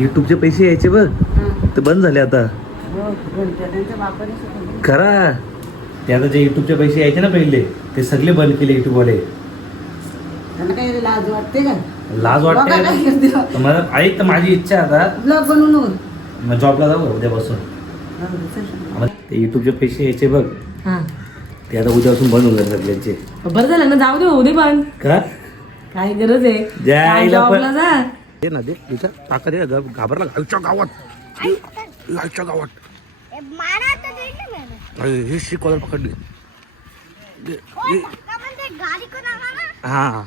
युट्यूबचे पैसे यायचे बघ. ते बंद झाले आता. ना. खरा. ते आता जे युट्यूबचे पैसे यायचे ना पहिले ते सगळे बंद केले युट्यूब वाले. लाज वाटते का? लाज वाटते. मला ऐक तर माझी इच्छा आता. मग जॉबला जाऊ उद्यापासून? ते युट्यूबचे पैसे यायचे बघ. हा. ते आता उद्यापासून बंद होणार सगळ्यांचे. बरं झालं ना जाऊ दे होऊ दे पण. का काय गरज आहे. जॉबला जा. दे ना दे. तिचा टाका दे घाबरला लालच्या गावात. लालच्या गावात. मारा तो देख ना मैंने अरे, हे शिकवायला पकडली दे, ओए दे. पक्का बंदे गाड़ी को ना मारा हा.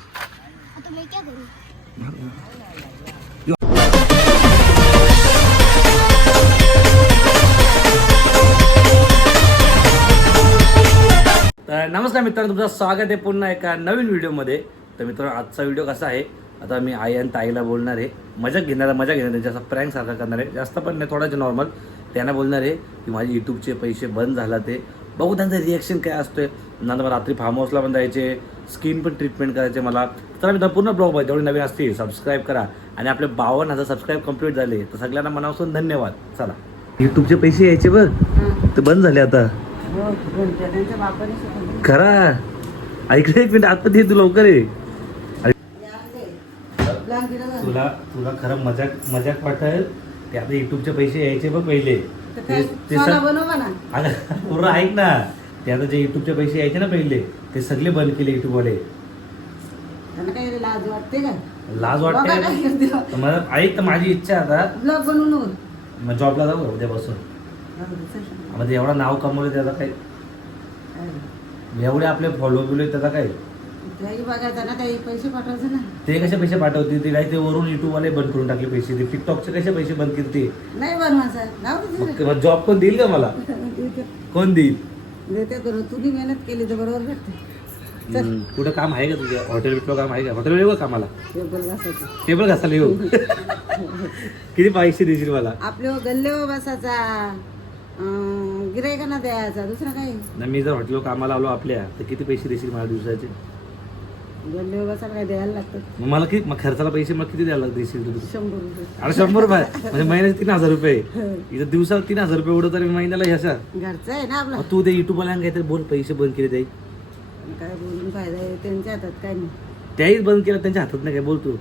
तो मैं क्या करूं तर नमस्कार मित्रांनो तुमचं स्वागत आहे पुन्हा एका नवीन व्हिडिओमध्ये तर मित्रांनो आजचा व्हिडिओ कसा आहे? आता मी आई आणि ताईला बोलणार आहे. मजा घेणार मजा घेणार त्यांच्या असं प्रँक सारखा करणार आहे. जास्त पण नाही थोडाच नॉर्मल त्यांना बोलणार आहे की माझे यूट्यूबचे पैसे बंद झाला ते बघू त्यांचं रिॲक्शन काय असतोय. नंतर मग रात्री फार्म हाऊसला पण जायचे स्किन पण ट्रीटमेंट करायचे मला. तर मी पूर्ण ब्लॉग बघा. जेवढी नवीन असतील सबस्क्राईब करा. आणि आपले बावन्न हजार सबस्क्राईब कंप्लीट झाले तर सगळ्यांना मनापासून धन्यवाद. चला. यूट्यूबचे पैसे यायचे बघ. ते बंद झाले आता. हो. खरा. ऐकलं एक मिनिट आतमध्ये तू लवकर जा. तुला तुला खरं मजाक मजाक वाटेल ते आता युट्यूबचे पैसे यायचे बघ पहिले. ते- पूर्ण ऐक ना. ते आता जे युट्यूबचे पैसे यायचे ना पहिले ते सगळे बंद केले युट्यूब वाले. त्यांना काही लाज वाटते का? लाज वाटते? मला ऐक तर माझी इच्छा आता. ब्लॉग बनवून. मग जॉबला जाऊ उद्यापासून ते एवढं नाव कमवलं त्याचा काय काय? एवढे आपले फॉलो बिलो त्याचा काय बघायचं ना त्याही पैसे पाठवायचे ना. ते कसे पैसे पाठवतील? ते काय ते वरून युट्यूब वाले बंद करून टाकले पैसे. ते टिकटॉकचे कसे पैसे बंद केले नाही बनवायचं. जाऊ दे मग जॉब कोण देईल का मला? कोण देईल? देते करून तुम्ही मेहनत केली तर बरोबर भेटते. हम्म, कुठं काम आहे का तुझ्या हॉटेल बिटलं काम आहे का? हॉटेल येऊ का कामाला? टेबल घासायचं. टेबल घासायला येऊ. किती पैसे देशील मला? आपले गल्ले बसायचा. गिरायकांना द्यायचा. दुसरं काय नाही मी जर हॉटेल कामाला आलो आपल्या तर किती पैसे देशील मला दिवसाचे? काय द्यायला लागतं मग मला किती मग खर्चाला पैसे मला किती द्यायला देशील तू? शंभर रुपये. अरे शंभर रुपये? म्हणजे महिन्याचे तीन हजार रुपये. इथं दिवसाला तीन हजार रुपये उडवत तरी महिन्याला ह्याचा घरचं आहे ना आपलं. तू ते युट्यूबवाल्या काहीतरी बोल पैसे बंद केले ते. काय बोलून फायदा आहे? त्यांच्या हातात काय नाही. त्याही बंद केलं त्यांच्या हातात नाही काय? बोल तू.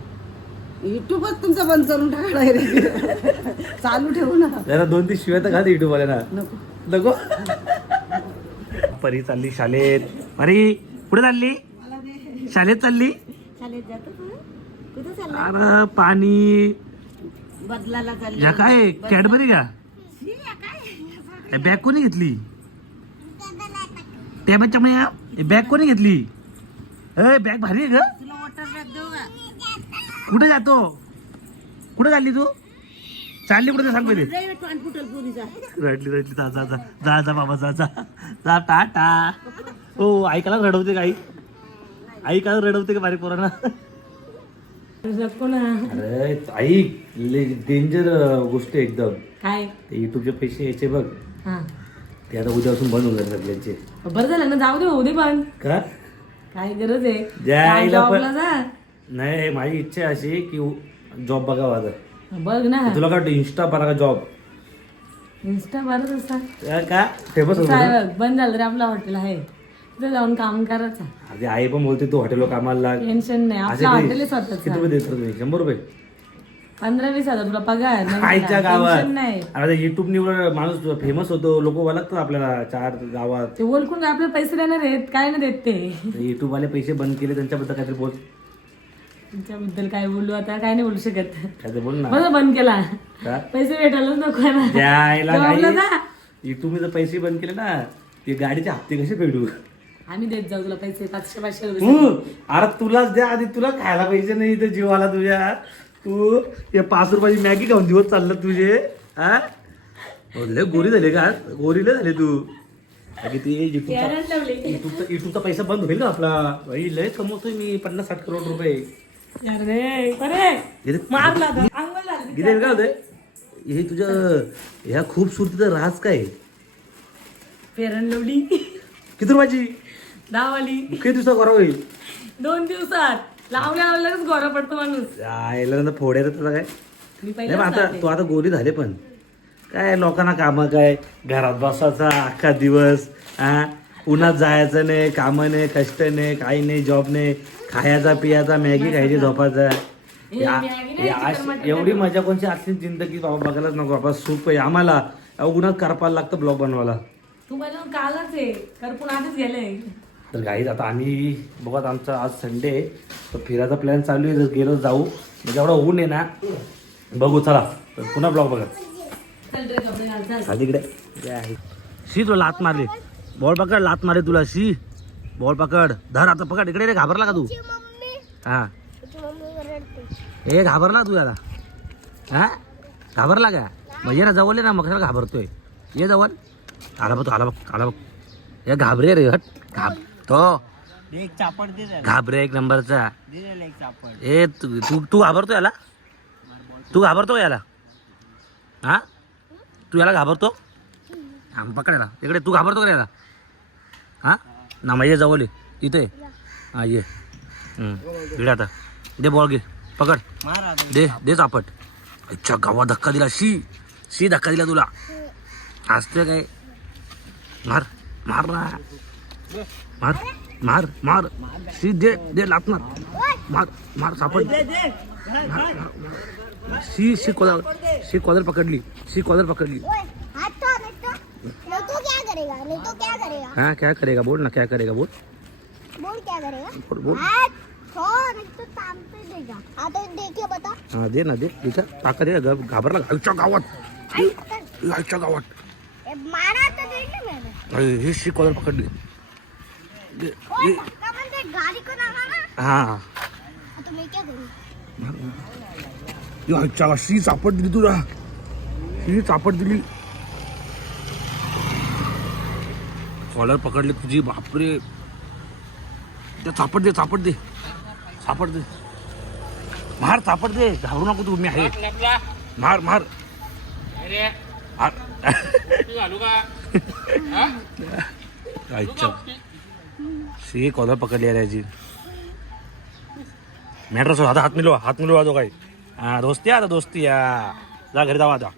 युट्यूबच तुमचं बंद करून टाका direct. चालू ठेवू ना. जरा दोन तीन शिवाय तर घाल युट्यूबवाल्यांना नको. नको. परी चालली शाळेत. परी कुठे चालली? शाळेत चालली? चालेल जातो कुठं चाललं? अरे पाणी. बदलाला चालली. या काय? कॅडबरी का? बॅग कोणी घेतली? त्या बॅगच्या बॅग कोणी घेतली? ए बॅग भारी आहे ग. तुला वॉटर बॅग देऊ का? कुठे जातो? कुठे चालली तू? चालली कुठे ते सांग पहिले. ड्रायव्हर पुरीचा. रडली रडली. जा जा जा. जा जा बाबा जा जा. जा टाटा. हो ऐकायला रडवते काही. ऐकायला रडवते का बारीक पोरांना? अरे ऐक डेंजर गोष्ट आहे एकदम. काय? ते युट्यूबचे पैसे यायचे बघ. हा. ते आता उद्यापासून बंद होणार सगळ्यांचे. बरं झालं ना जाऊ दे होऊ दे पण. का काय गरज आहे? जायला पण नाही माझी इच्छा अशी की जॉब बघावा आता. बघ ना. तुला काय वाटतं इंस्टा बघा का जॉब इन्स्टा बरंच असता का? फेमस बंद झालं रे आपलं हॉटेल आहे. तिथे जाऊन काम करायचं. आई पण बोलते तू हॉटेलवर कामाला लाग. टेन्शन नाही आपलं हॉटेल स्वतःच किती रुपये देतो तुम्ही शंभर रुपये? पंधरा वीस हजार तुला पगार नाही आईच्या? गावात. नाही. अरे युट्यूब निवड माणूस फेमस होतो लोक ओळखतात आपल्याला चार गावात. ते ओळखून आपले पैसे देणार आहेत काय नाही देत ते. युट्यूब वाले पैसे बंद केले त्यांच्याबद्दल काहीतरी बोल. तुमच्याबद्दल काय बोलू आता काय नाही बोलू शकत. काहीतरी बोल ना. बरं बंद केला. का? पैसे भेटायलाच नको ना द्यायला जॉबला जा. युट्यूब जर पैसे बंद केले ना ते गाडीचे हप्ते कसे फेडू? आम्ही देत जाऊ तुला पैसे पाचशे पाचशे रुपये. अरे तुलाच द्या आधी तुला खायला पैसे नाही तर जीवाला तुझ्या. तू हे पाच रुपयाची मॅगी खाऊन दिवस चाललं तुझे हा? हो, लय गोरी झाले का गोरी लय झाले तू. अगे ते युट्यूबचा यारच लावली. युट्यूबचा युट्यूबचा पैसा बंद होईल ना आपला? भाई लय कमवतोय मी पन्नास साठ करोड रुपये. हे मारला आता. अंगावर लागली. गिरे काय होतंय हे तुझं ह्या खूपसुरतीचं राज काय? फेरन लावली. किती रुपयाची? दहावाली किती दिवसा करा होईल? दोन दिवसात. लावल्या लावल्याच गोरा पडतो माणूस. फोड्या त्याचा काय? मी नाही आता तू आता गोरी झाले पण. काय लोकांना कामं काय? घरात बसायचा अख्खा दिवस हा उन्हात जायचं नाही कामं नाही कष्ट नाही काही नाही जॉब नाही. खायचा पियाचा मॅगी खायची झोपायचा. या- अशी- एवढी मजा कोणची असली जिंदगी बाबा बघायलाच नको बाबा सूप आहे. आम्हाला उन्हात करपायला लागतं ब्लॉग बनवायला. तू मला कालच आहे करपून आधीच गेले. तर गाईज आता आम्ही बघत आमचा आज संडे आहे तर फिरायचा प्लॅन चालू आहे जर गेलो जाऊ. म्हणजे एवढा ऊन आहे ना. बघू चला. तर पुन्हा ब्लॉग बघा. इकडे. शी तुला लात मारली. बॉल पकड लात मारली तुला शी. बॉल पकड. धर आता पकड. इकडे रे घाबरला का तू? हा. हे घाबरला तू याला हा? घाबरला का? मग ये ना जवळ ना मग घाबरतोय? ये जवळ. आला बघ तो आला बघ आला बघ. हे घाबरे रे हट. घाब तो? एक चापड दे. घाबरे एक नंबरचा. दे जरा एक चापड. ए तू तू तू घाबरतो याला? तू घाबरतो याला? हा? तू याला घाबरतो? हा मग पकड याला. इकडे तू घाबरतो का याला? हा? ना मग ये जवळ ये. इथे ये. हा ये. हम्म. इकडे आता. दे बॉल घे. पकड. मार आता. दे दे चापट अच्छा गावात धक्का दिला. शी शी धक्का दिला तुला. हसते काय? मार. मार ना. मार मार मार। शी दे दे लात मार मार मार सापड। शी शी कॉलर शी कॉलर पकडली शी कॉलर पकडली ओए हाथ तो नहीं तो नहीं तो क्या करेगा नहीं तो क्या करेगा हाँ क्या करेगा? बोल ना क्या करेगा? बोल. बोल क्या करेगा बोल. बोल हाथ तो नहीं तो ताम पे देगा हाँ तो देखिए बता हाँ दे ना दे. दिखा ताकद आहे घा- घाबरला आईच्या गावात. आई, पकड़। आईच्या गावात. ए, मारा तो देख ना मैंने अरे, ही शी कॉलर पकडली. हा हाँ, तो मैं क्या करूँ? आईच्या शी चापट दिली तुला. शी चापट दिली. कॉलर पकडली तुझी बापरे. त्या चापट दे चापट दे. चापट दे. मार चापट दे. घाबरू नको तू मी आहे. मार मार मार. आईच्या शी कॉलर पकडली आहे याची. मॅट्रस आता हात मिलवा हात मिलवा जो काही. हा दोस्ती आता दोस्ती या जा घरी जावा आता.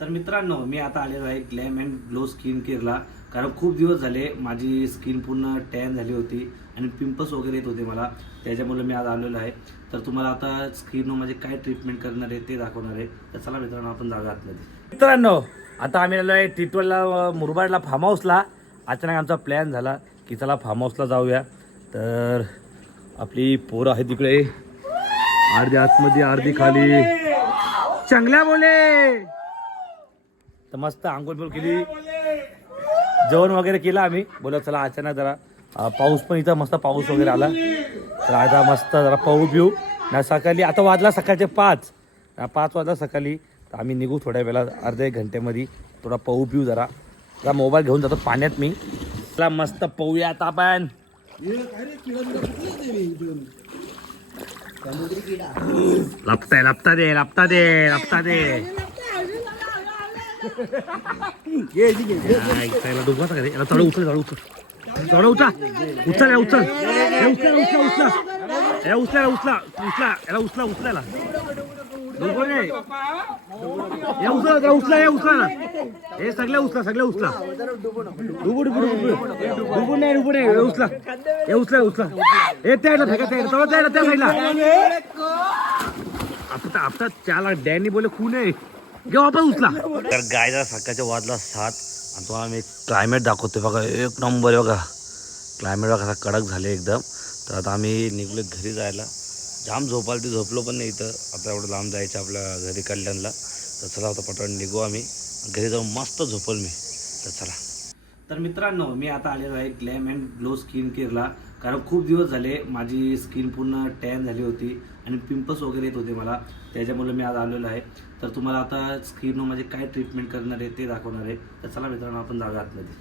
तर मित्रांनो मी आता आलेलो आहे ग्लॅम अँड ग्लो स्किन केअरला. कारण खूप दिवस झाले माझी स्किन पूर्ण टॅन झाली होती आणि पिंपल्स वगैरे येत होते मला. त्याच्यामुळे मी आज आलेलो आहे. तर तुम्हाला आता स्किनवर माझे काय ट्रीटमेंट करणार आहे ते दाखवणार आहे. तर चला मित्रांनो आपण जागा आतमध्ये. मित्रांनो आता आम्ही आलो आहे टिटवलला मुरबाडला फार्म हाऊसला अचानक आमचा प्लॅन झाला. की चला फार्म हाऊसला जाऊया. तर आपली पोरं आहे तिकडे अर्धी आतमध्ये अर्धी खाली. चांगल्या बोले. तर मस्त आंघोळ केली. जेवण वगैरे केलं आम्ही. बोला चला अचानक जरा पाऊस पण इथं मस्त पाऊस वगैरे आला. तर आता मस्त जरा पाहू पिऊ ना सकाळी आता वाजला सकाळचे पाच. ना पाच वाजला सकाळी. तर आम्ही निघू थोड्या वेळा अर्ध्या एक घंट्यामध्ये. थोडा पाहू पिऊ जरा. जरा मोबाईल घेऊन जातो पाण्यात मी. चला मस्त पोहूया आता आपण. लपताय लपता दे लपता दे लपता दे. याला डुबवाचा का रे? याला थोडं उचल थोडं उचल. थोडं उचला. उचल उचल. उचला उचला उचला. उचला उचला उचला. याला उचला उचलायला. या उचला जरा उचला या उचला. ना हे सगळ्या उचला सगळ्या उचला. डुबू डुबू डुबू. डुबू नाही डुबू नाही. उचला. हे उचला उचला. हे त्या फेका त्या साईडला. त्या त्या साईडला. आता आता त्याला डॅनी बोले खून आहे. घे वापस उचला. तर गायला सकाळच्या वाजला सात. आणि तुम्हाला मी क्लायमेट दाखवतो बघा एक नंबर आहे बघा. क्लायमेट बघा कडक झाले एकदम. तर आता आम्ही निघलो घरी जायला. जाम झोपाल ते झोपलो पण नाही इथं. आता एवढं लांब जायचं आपल्या घरी कल्याणला. तर चला आता पटवून निघू आम्ही. घरी जाऊन मस्त झोपल मी. तर चला. तर मित्रांनो मी आता आलेलो आहे ग्लॅम अँड ग्लो स्किन केअरला. कारण खूप दिवस झाले माझी स्किन पूर्ण टॅन झाली होती आणि पिंपल्स वगैरे येत होते मला. त्याच्यामुळे मी आज आलेलो आहे. तर तुम्हाला आता स्किनवर माझे काय ट्रीटमेंट करणार आहे ते दाखवणार आहे. तर चला मित्रांनो आपण जाऊया आतमध्ये.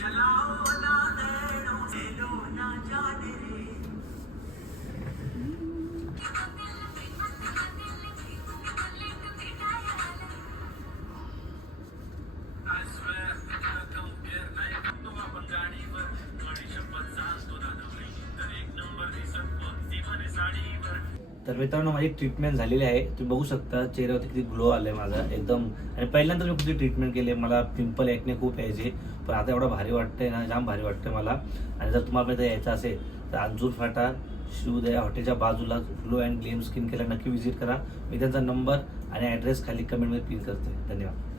Thank you. तर मित्रांनो माझी ट्रीटमेंट झालेली आहे. तुम्ही बघू शकता चेहऱ्यावरती किती ग्लो आलाय माझा एकदम. आणि पहिल्यांदा मी कुठली ट्रीटमेंट केली मला पिंपल ऐकणे खूप यायचे. पण आता एवढं भारी वाटतंय ना जाम भारी वाटतंय मला. आणि जर तुम्हाला इथं यायचं असेल तर अंजूर फाटा शिवदया हॉटेलच्या बाजूला glow and glam skin care नक्की विजिट करा. मी त्यांचा नंबर आणि ॲड्रेस खाली कमेंटमध्ये पिन करते धन्यवाद.